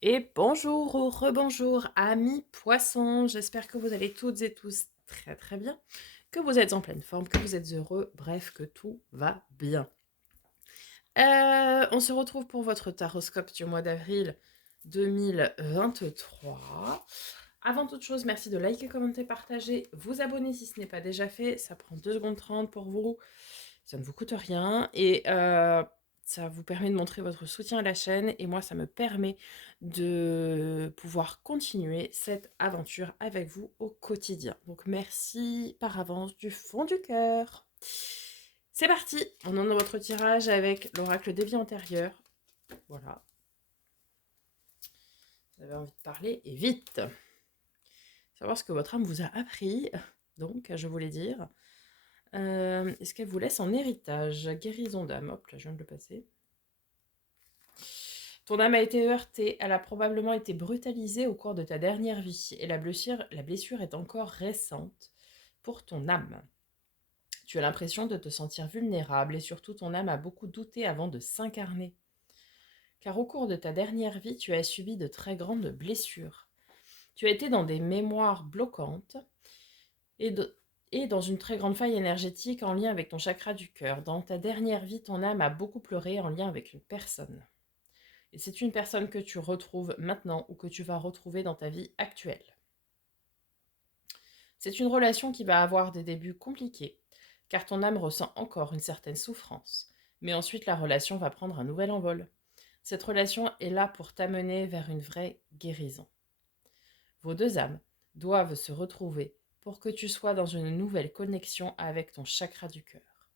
Et bonjour ou rebonjour, amis poissons. J'espère que vous allez toutes et tous très très bien, que vous êtes en pleine forme, que vous êtes heureux, bref, que tout va bien. On se retrouve pour votre taroscope du mois d'avril 2023. Avant toute chose, merci de liker, commenter, partager, vous abonner si ce n'est pas déjà fait. Ça prend 2 secondes 30 pour vous. Ça ne vous coûte rien et ça vous permet de montrer votre soutien à la chaîne et moi, ça me permet de pouvoir continuer cette aventure avec vous au quotidien. Donc merci par avance du fond du cœur. C'est parti, on en a votre tirage avec l'oracle des vies antérieures. Voilà. Vous avez envie de parler et vite. Savoir ce que votre âme vous a appris, donc je voulais dire. Est-ce qu'elle vous laisse en héritage? Guérison d'âme, hop là je viens de le passer. Ton âme a été heurtée, elle a probablement été brutalisée au cours de ta dernière vie et la blessure est encore récente pour ton âme. Tu as l'impression de te sentir vulnérable et surtout ton âme a beaucoup douté avant de s'incarner. Car au cours de ta dernière vie, tu as subi de très grandes blessures. Tu as été dans des mémoires bloquantes et, et dans une très grande faille énergétique en lien avec ton chakra du cœur. Dans ta dernière vie, ton âme a beaucoup pleuré en lien avec une personne. Et c'est une personne que tu retrouves maintenant ou que tu vas retrouver dans ta vie actuelle. C'est une relation qui va avoir des débuts compliqués, car ton âme ressent encore une certaine souffrance. Mais ensuite, la relation va prendre un nouvel envol. Cette relation est là pour t'amener vers une vraie guérison. Vos deux âmes doivent se retrouver pour que tu sois dans une nouvelle connexion avec ton chakra du cœur.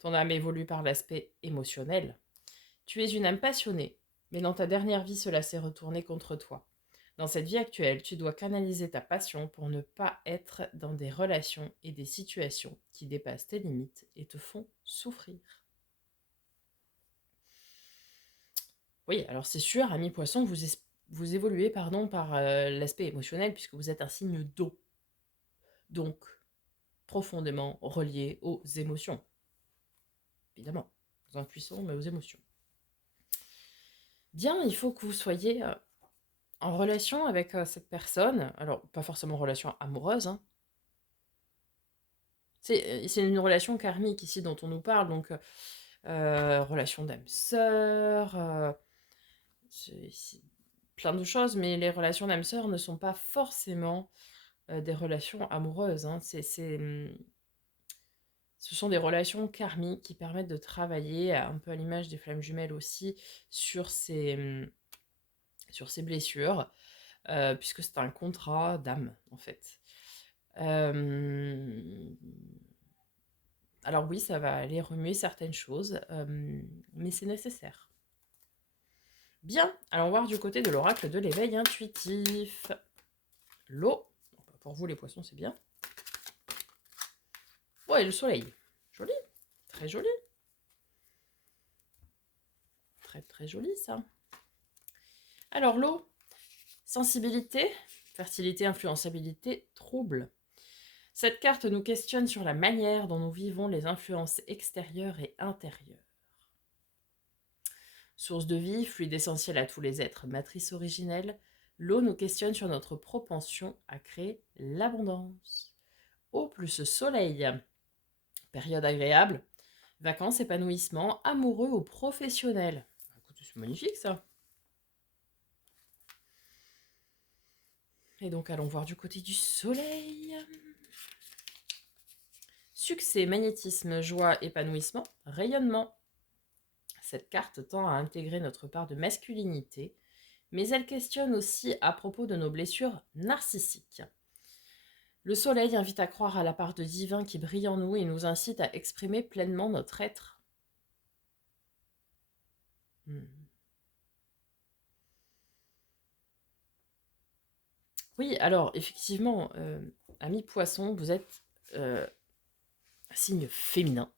Ton âme évolue par l'aspect émotionnel. Tu es une âme passionnée, mais dans ta dernière vie, cela s'est retourné contre toi. Dans cette vie actuelle, tu dois canaliser ta passion pour ne pas être dans des relations et des situations qui dépassent tes limites et te font souffrir. Oui, alors c'est sûr, ami poisson, vous évoluez par l'aspect émotionnel puisque vous êtes un signe d'eau, donc profondément relié aux émotions. Évidemment, aux intuitions, mais aux émotions. Bien, il faut que vous soyez en relation avec cette personne, alors pas forcément relation amoureuse, hein. C'est une relation karmique ici dont on nous parle, donc relation d'âme sœur, c'est plein de choses, mais les relations d'âme sœur ne sont pas forcément des relations amoureuses, hein. Ce sont des relations karmiques qui permettent de travailler, un peu à l'image des flammes jumelles aussi, sur ces blessures, puisque c'est un contrat d'âme, en fait. Alors oui, ça va aller remuer certaines choses, mais c'est nécessaire. Bien, allons voir du côté de l'oracle de l'éveil intuitif. L'eau, pour vous les poissons c'est bien. Oh, et le soleil, joli, très joli. Très très joli ça. Alors l'eau, sensibilité, fertilité, influençabilité, trouble. Cette carte nous questionne sur la manière dont nous vivons les influences extérieures et intérieures. Source de vie, fluide essentiel à tous les êtres, matrice originelle, l'eau nous questionne sur notre propension à créer l'abondance. Eau plus soleil, période agréable, vacances, épanouissement, amoureux ou professionnel. Écoute, c'est magnifique ça. Et donc allons voir du côté du soleil. Succès, magnétisme, joie, épanouissement, rayonnement. Cette carte tend à intégrer notre part de masculinité, mais elle questionne aussi à propos de nos blessures narcissiques. Le soleil invite à croire à la part de divin qui brille en nous et nous incite à exprimer pleinement notre être. Oui, alors effectivement, ami poisson, vous êtes un signe féminin,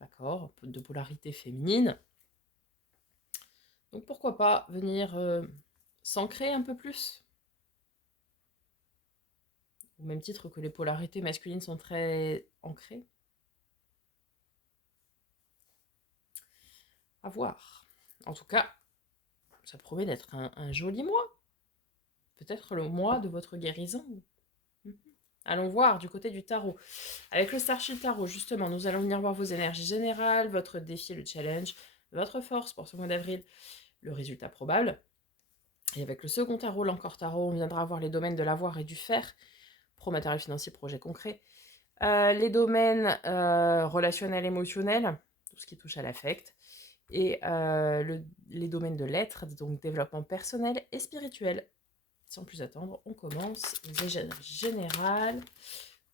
d'accord, un peu de polarité féminine. Donc pourquoi pas venir s'ancrer un peu plus, au même titre que les polarités masculines sont très ancrées. À voir. En tout cas, Ça promet d'être un joli mois. Peut-être le mois de votre guérison. Allons voir du côté du tarot. Avec le Starship Tarot, justement, nous allons venir voir vos énergies générales, votre défi, le challenge, votre force pour ce mois d'avril, le résultat probable. Et avec le second tarot, l'Encore Tarot, on viendra voir les domaines de l'avoir et du faire, pro matériel financier, projet concret. Les domaines relationnels, émotionnels, tout ce qui touche à l'affect. Et les domaines de l'être, donc développement personnel et spirituel. Sans plus attendre, on commence les énergies générales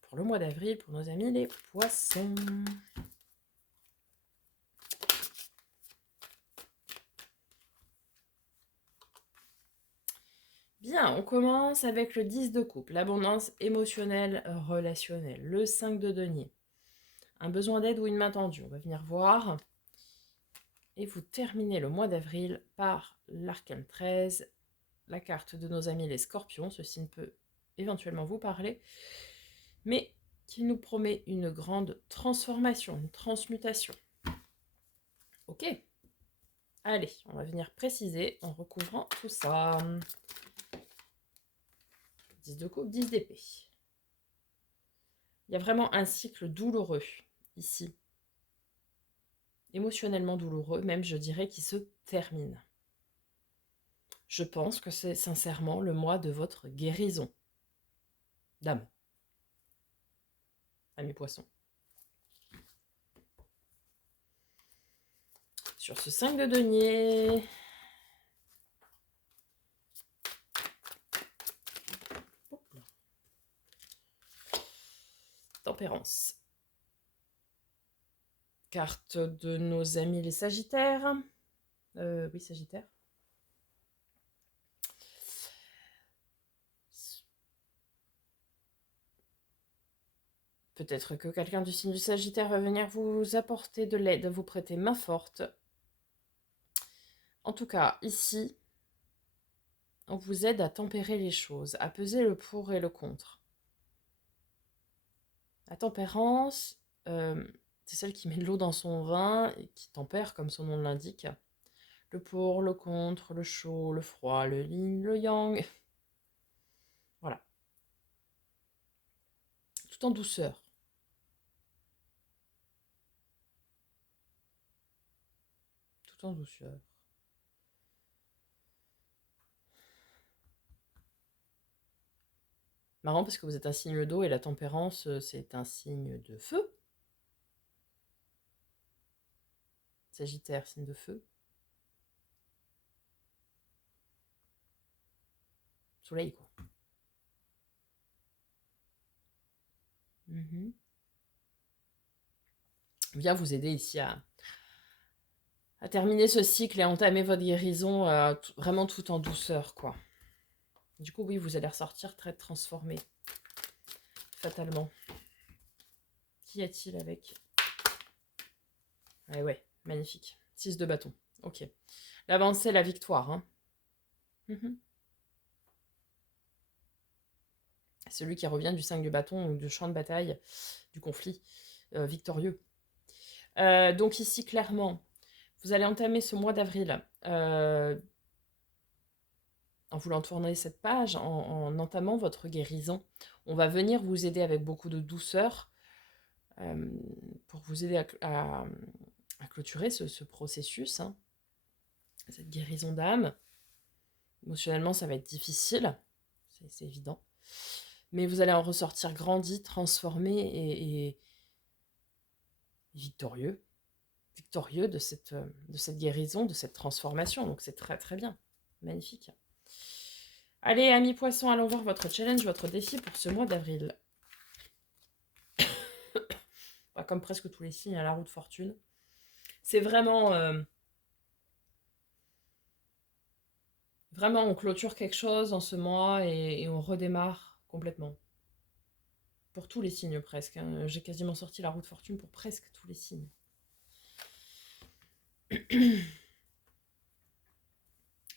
pour le mois d'avril pour nos amis les poissons. Bien, on commence avec le 10 de coupe, l'abondance émotionnelle, relationnelle, le 5 de denier, un besoin d'aide ou une main tendue, on va venir voir. Et vous terminez le mois d'avril par l'arcane 13, la carte de nos amis les scorpions. Ceci ne peut éventuellement vous parler, mais qui nous promet une grande transformation, une transmutation. Ok. Allez, on va venir préciser en recouvrant tout ça. 10 de coupe, 10 d'épée. Il y a vraiment un cycle douloureux ici. Émotionnellement douloureux, même je dirais, qui se termine. Je pense que c'est sincèrement le mois de votre guérison. Dame. Amis poissons. Sur ce 5 de denier, tempérance. Carte de nos amis les sagittaires. Oui, sagittaire. Peut-être que quelqu'un du signe du Sagittaire va venir vous apporter de l'aide, vous prêter main forte. En tout cas, ici, on vous aide à tempérer les choses, à peser le pour et le contre. La tempérance, c'est celle qui met de l'eau dans son vin et qui tempère, comme son nom l'indique. Le pour, le contre, le chaud, le froid, le yin, le yang. Voilà. Tout en douceur. Tout en douceur. Marrant parce que vous êtes un signe d'eau et la tempérance, c'est un signe de feu. Sagittaire, signe de feu. Soleil, quoi. Vient vous aider ici à terminer ce cycle et à entamer votre guérison vraiment tout en douceur, quoi. Du coup, oui, vous allez ressortir très transformé, fatalement. Qu'y a-t-il avec? Ah ouais, magnifique. 6 de bâton. Ok. L'avancée, la victoire. Hein. Celui qui revient du 5 de bâton ou du champ de bataille, du conflit, victorieux. Donc ici, clairement, vous allez entamer ce mois d'avril en voulant tourner cette page, en entamant votre guérison. On va venir vous aider avec beaucoup de douceur pour vous aider à clôturer ce processus, hein, cette guérison d'âme. Émotionnellement, ça va être difficile, c'est évident. Mais vous allez en ressortir grandi, transformé et victorieux. Victorieux de cette guérison, de cette transformation. Donc c'est très très bien. Magnifique. Allez, amis poissons, allons voir votre challenge, votre défi pour ce mois d'avril. Comme presque tous les signes à la roue de fortune. C'est vraiment... vraiment, on clôture quelque chose en ce mois et on redémarre complètement. Pour tous les signes presque. Hein. J'ai quasiment sorti la roue de fortune pour presque tous les signes.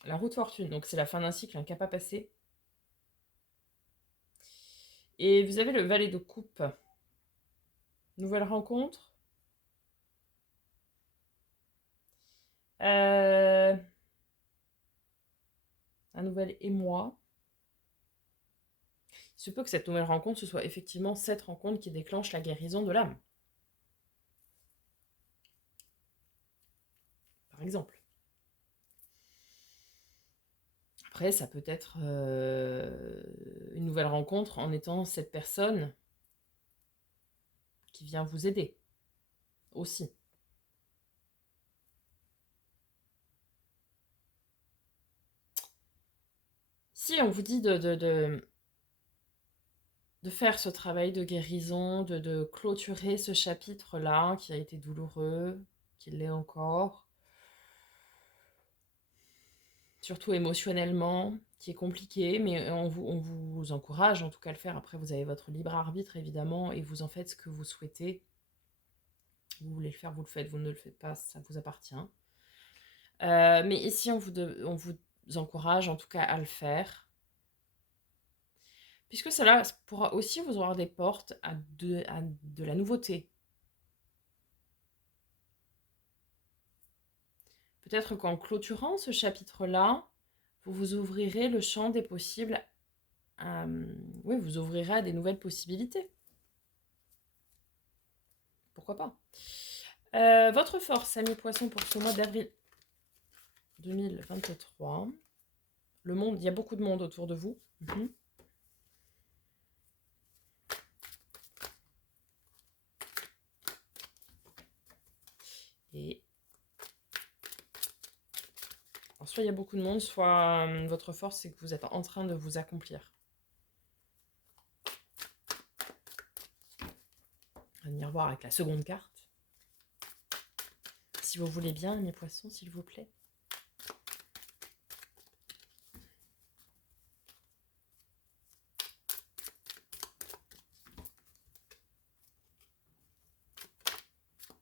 La roue de fortune, donc c'est la fin d'un cycle, un cap à passer. Et vous avez le valet de coupe. Nouvelle rencontre. un nouvel émoi. Il se peut que cette nouvelle rencontre, ce soit effectivement cette rencontre qui déclenche la guérison de l'âme. Par exemple. Après, ça peut être une nouvelle rencontre en étant cette personne qui vient vous aider aussi. Si on vous dit de faire ce travail de guérison, de clôturer ce chapitre-là qui a été douloureux, qui l'est encore, surtout émotionnellement, qui est compliqué, mais on vous encourage en tout cas à le faire. Après, vous avez votre libre arbitre, évidemment, et vous en faites ce que vous souhaitez. Vous voulez le faire, vous le faites, vous ne le faites pas, ça vous appartient. Mais ici, on vous encourage en tout cas à le faire, puisque cela pourra aussi vous ouvrir des portes à de la nouveauté. Peut-être qu'en clôturant ce chapitre-là, vous vous ouvrirez le champ des possibles. Oui, vous ouvrirez à des nouvelles possibilités. Pourquoi pas. Votre force, amis poissons, pour ce mois d'avril 2023. Le monde, il y a beaucoup de monde autour de vous. Et alors, soit il y a beaucoup de monde, soit votre force, c'est que vous êtes en train de vous accomplir. On va venir voir avec la seconde carte. Si vous voulez bien, mes poissons, s'il vous plaît.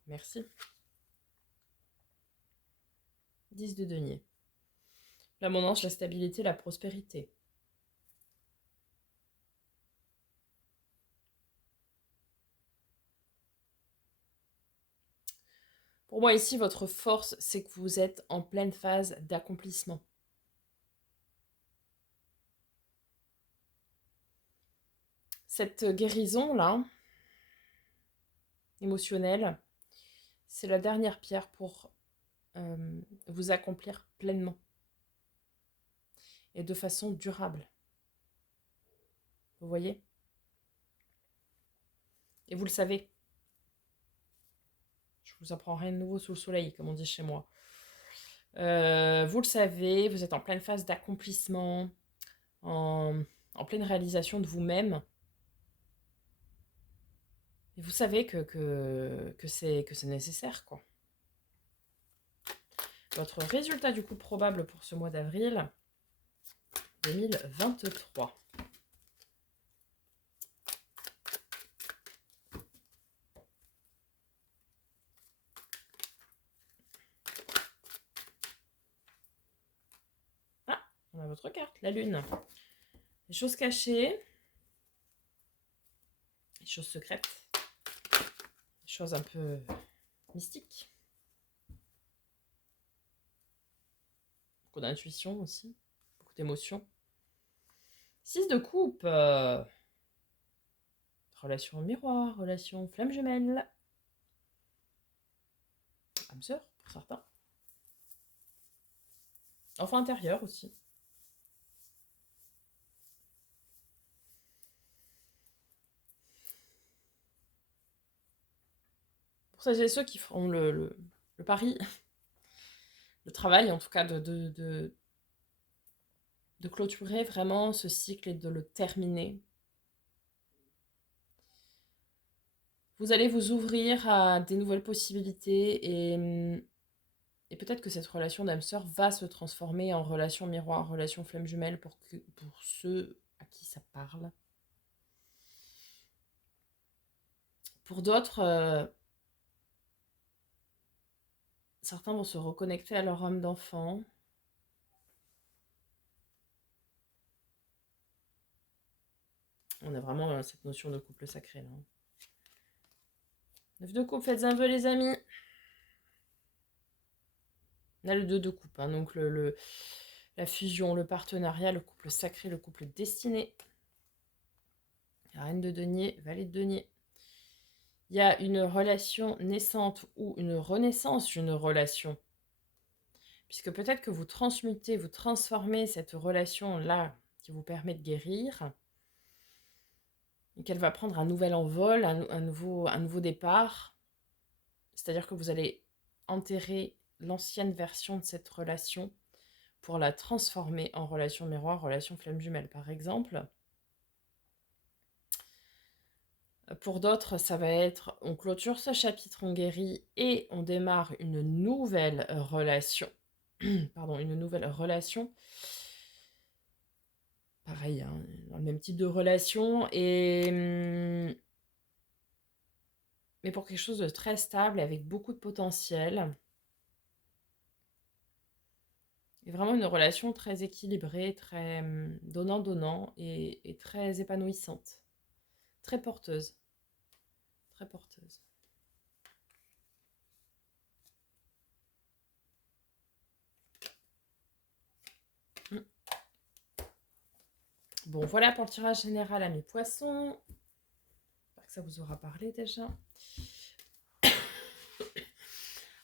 Merci. 10 de denier. L'abondance, la stabilité, la prospérité. Pour moi, ici, votre force, c'est que vous êtes en pleine phase d'accomplissement. Cette guérison-là, émotionnelle, c'est la dernière pierre pour vous accomplir pleinement et de façon durable. Vous voyez? Et vous le savez. Je vous apprends rien de nouveau sous le soleil, comme on dit chez moi. Vous le savez, vous êtes en pleine phase d'accomplissement, en pleine réalisation de vous-même. Et vous savez que c'est nécessaire, quoi. Votre résultat du coup probable pour ce mois d'avril 2023. Ah, on a votre carte, la lune. Les choses cachées, les choses secrètes, les choses un peu mystiques. Beaucoup d'intuition aussi, beaucoup d'émotions. 6 de coupe. Relation miroir, relation flamme jumelle. Âme sœur, pour certains. Enfant intérieur aussi. Pour celles et ceux qui feront le pari, le travail en tout cas de clôturer vraiment ce cycle et de le terminer. Vous allez vous ouvrir à des nouvelles possibilités et peut-être que cette relation d'âme sœur va se transformer en relation miroir, relation flamme jumelle pour ceux à qui ça parle. Pour d'autres, certains vont se reconnecter à leur âme d'enfant. On a vraiment cette notion de couple sacré là. 9 de coupe, faites un vœu les amis. On a le 2 de coupe, hein, donc La fusion, le partenariat, le couple sacré, le couple destiné. La reine de denier, valet de denier. Il y a une relation naissante ou une renaissance d'une relation. Puisque peut-être que vous transmutez, vous transformez cette relation-là qui vous permet de guérir, et qu'elle va prendre un nouvel envol, un nouveau départ. C'est-à-dire que vous allez enterrer l'ancienne version de cette relation pour la transformer en relation miroir, relation flamme jumelle par exemple. Pour d'autres, ça va être on clôture ce chapitre, on guérit et on démarre une nouvelle relation. Pardon, une nouvelle relation. Pareil, hein, dans le même type de relation. Mais pour quelque chose de très stable, avec beaucoup de potentiel. Et vraiment une relation très équilibrée, très donnant-donnant et très épanouissante. Très porteuse. Très porteuse. Bon, voilà pour le tirage général à mes poissons. J'espère que ça vous aura parlé déjà.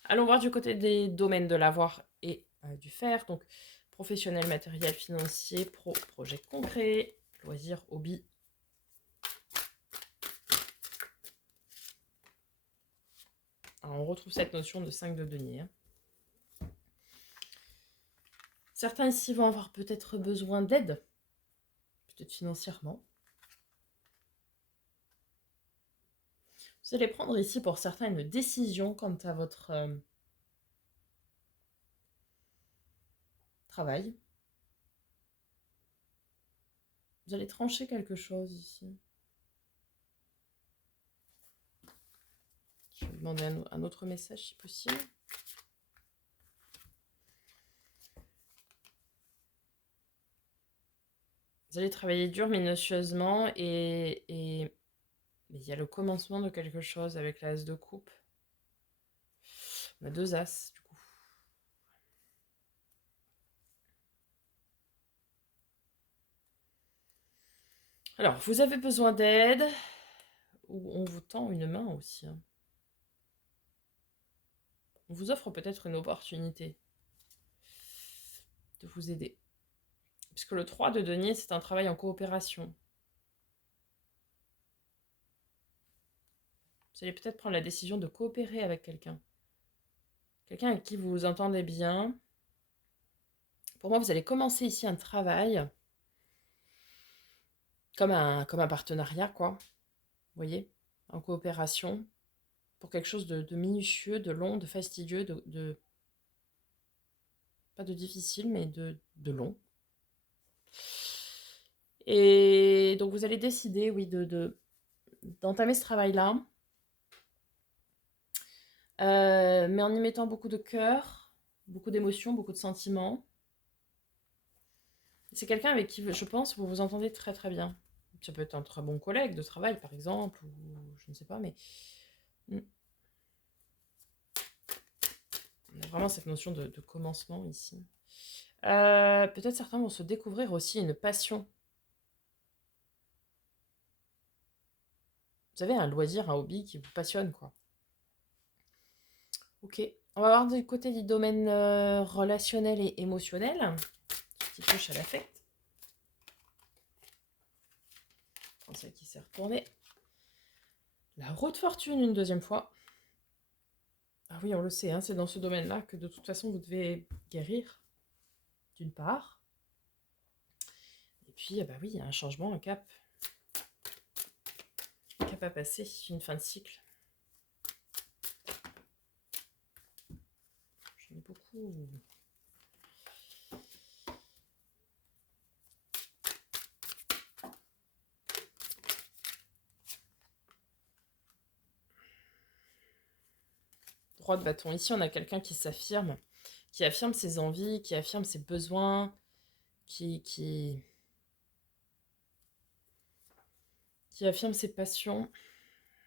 Allons voir du côté des domaines de l'avoir et du faire. Donc, professionnel, matériel, financier, pro, projet concret, loisirs, hobby. Alors, on retrouve cette notion de 5 de denier. Certains ici vont avoir peut-être besoin d'aide, peut-être financièrement. Vous allez prendre ici pour certains une décision quant à votre travail. Vous allez trancher quelque chose ici. Je vais demander un autre message si possible. Vous allez travailler dur, minutieusement, mais il y a le commencement de quelque chose avec l'as de coupe. On a 2 as, du coup. Alors, vous avez besoin d'aide, ou on vous tend une main aussi. Hein. On vous offre peut-être une opportunité de vous aider. Puisque le 3 de denier, c'est un travail en coopération. Vous allez peut-être prendre la décision de coopérer avec quelqu'un. Quelqu'un avec qui vous vous entendez bien. Pour moi, vous allez commencer ici un travail comme un partenariat, quoi. Vous voyez, en coopération, pour quelque chose de minutieux, de long, de fastidieux, pas de difficile, mais de long. Et donc, vous allez décider, oui, d'entamer ce travail-là, mais en y mettant beaucoup de cœur, beaucoup d'émotions, beaucoup de sentiments. C'est quelqu'un avec qui, je pense, vous vous entendez très très bien. Ça peut être un très bon collègue de travail, par exemple, ou je ne sais pas, mais on a vraiment cette notion de commencement ici. Peut-être certains vont se découvrir aussi une passion. Vous avez un loisir, un hobby qui vous passionne, quoi. Ok, on va voir du côté du domaine relationnel et émotionnel, qui touche à l'affect. Celle qui s'est retournée. La roue de fortune une deuxième fois. Ah oui, on le sait, hein, c'est dans ce domaine-là que de toute façon vous devez guérir, d'une part. Et puis, bah oui, il y a un changement, un cap. Un cap à passer, une fin de cycle. J'en ai beaucoup. Droit de bâton. Ici, on a quelqu'un qui s'affirme, qui affirme ses envies, qui affirme ses besoins, qui affirme ses passions.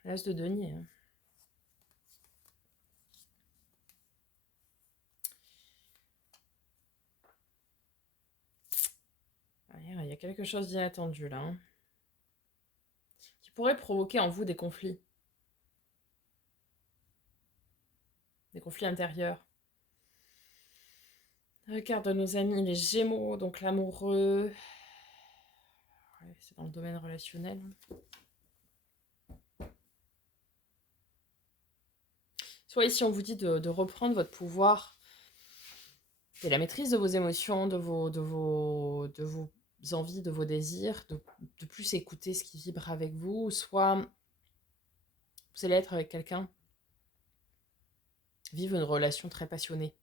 L'as de denier. Hein. y a quelque chose d'inattendu là, hein, qui pourrait provoquer en vous des conflits intérieurs. Regarde nos amis les Gémeaux, donc l'amoureux. Ouais, c'est dans le domaine relationnel. Soit ici on vous dit de reprendre votre pouvoir et la maîtrise de vos émotions, de vos envies, de vos désirs, de plus écouter ce qui vibre avec vous, soit vous allez être avec quelqu'un, vivre une relation très passionnée.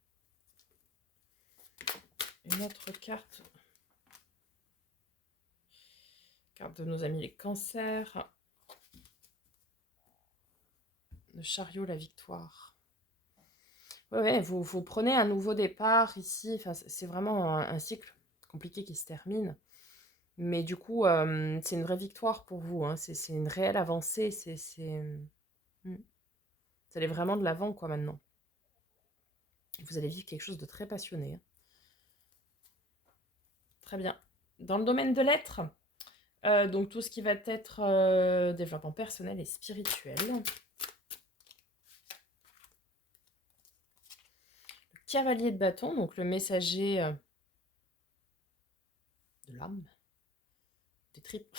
Une autre carte. Carte de nos amis les cancers. Le chariot, la victoire. Ouais, vous prenez un nouveau départ ici. Enfin, c'est vraiment un cycle compliqué qui se termine. Mais du coup, c'est une vraie victoire pour vous. Hein. C'est une réelle avancée. Vous allez vraiment de l'avant, quoi, maintenant. Vous allez vivre quelque chose de très passionné. Hein. Très bien. Dans le domaine de l'être, donc tout ce qui va être développement personnel et spirituel. Le cavalier de bâton, donc le messager de l'âme, des tripes.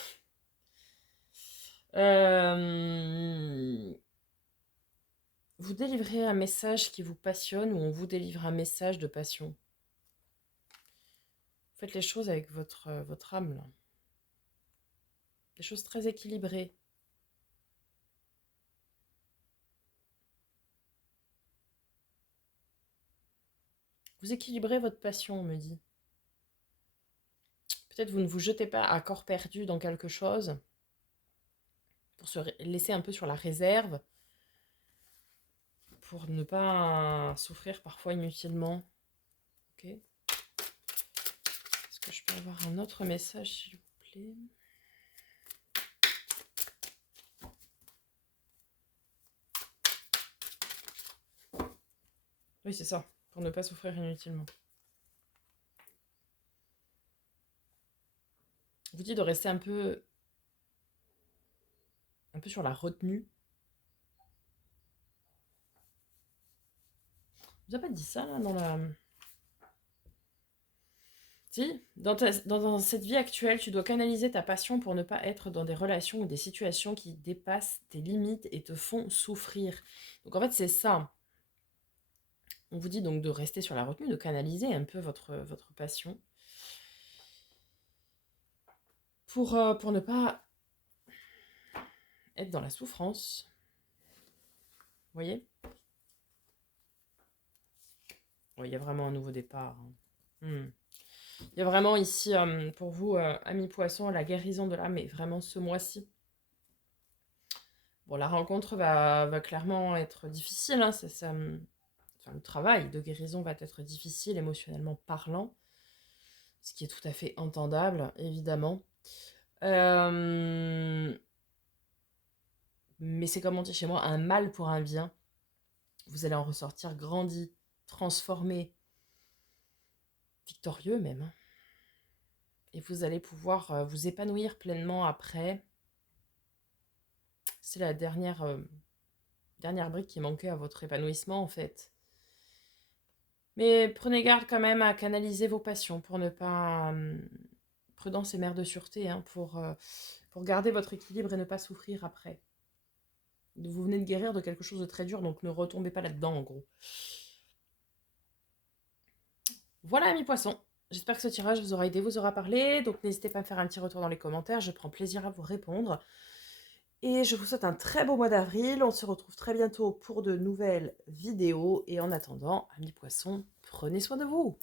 Vous délivrez un message qui vous passionne ou on vous délivre un message de passion. Faites les choses avec votre âme, là. Des choses très équilibrées. Vous équilibrez votre passion, on me dit. Peut-être vous ne vous jetez pas à corps perdu dans quelque chose pour se laisser un peu sur la réserve, pour ne pas souffrir parfois inutilement. Ok. Est-ce que je peux avoir un autre message, s'il vous plaît ? Oui, c'est ça, pour ne pas souffrir inutilement. Je vous dis de rester un peu sur la retenue. Je vous ai pas dit ça, là, dans la... Si, dans cette vie actuelle, tu dois canaliser ta passion pour ne pas être dans des relations ou des situations qui dépassent tes limites et te font souffrir. Donc en fait, c'est ça. On vous dit donc de rester sur la retenue, de canaliser un peu votre passion pour ne pas être dans la souffrance. Vous voyez ? Oui, il y a vraiment un nouveau départ. Il y a vraiment ici, pour vous, amis poissons, la guérison de l'âme est vraiment ce mois-ci. Bon, la rencontre va clairement être difficile. Hein, enfin, le travail de guérison va être difficile émotionnellement parlant, ce qui est tout à fait entendable, évidemment. Mais c'est comme on dit chez moi, un mal pour un bien. Vous allez en ressortir grandi, transformé, victorieux même. Hein. Et vous allez pouvoir vous épanouir pleinement après. C'est la dernière brique qui manquait à votre épanouissement en fait. Mais prenez garde quand même à canaliser vos passions pour ne pas... prudence et mère de sûreté, hein, pour garder votre équilibre et ne pas souffrir après. Vous venez de guérir de quelque chose de très dur, donc ne retombez pas là-dedans en gros. Voilà, amis poissons. J'espère que ce tirage vous aura aidé, vous aura parlé. Donc n'hésitez pas à me faire un petit retour dans les commentaires. Je prends plaisir à vous répondre. Et je vous souhaite un très beau mois d'avril. On se retrouve très bientôt pour de nouvelles vidéos. Et en attendant, amis poissons, prenez soin de vous.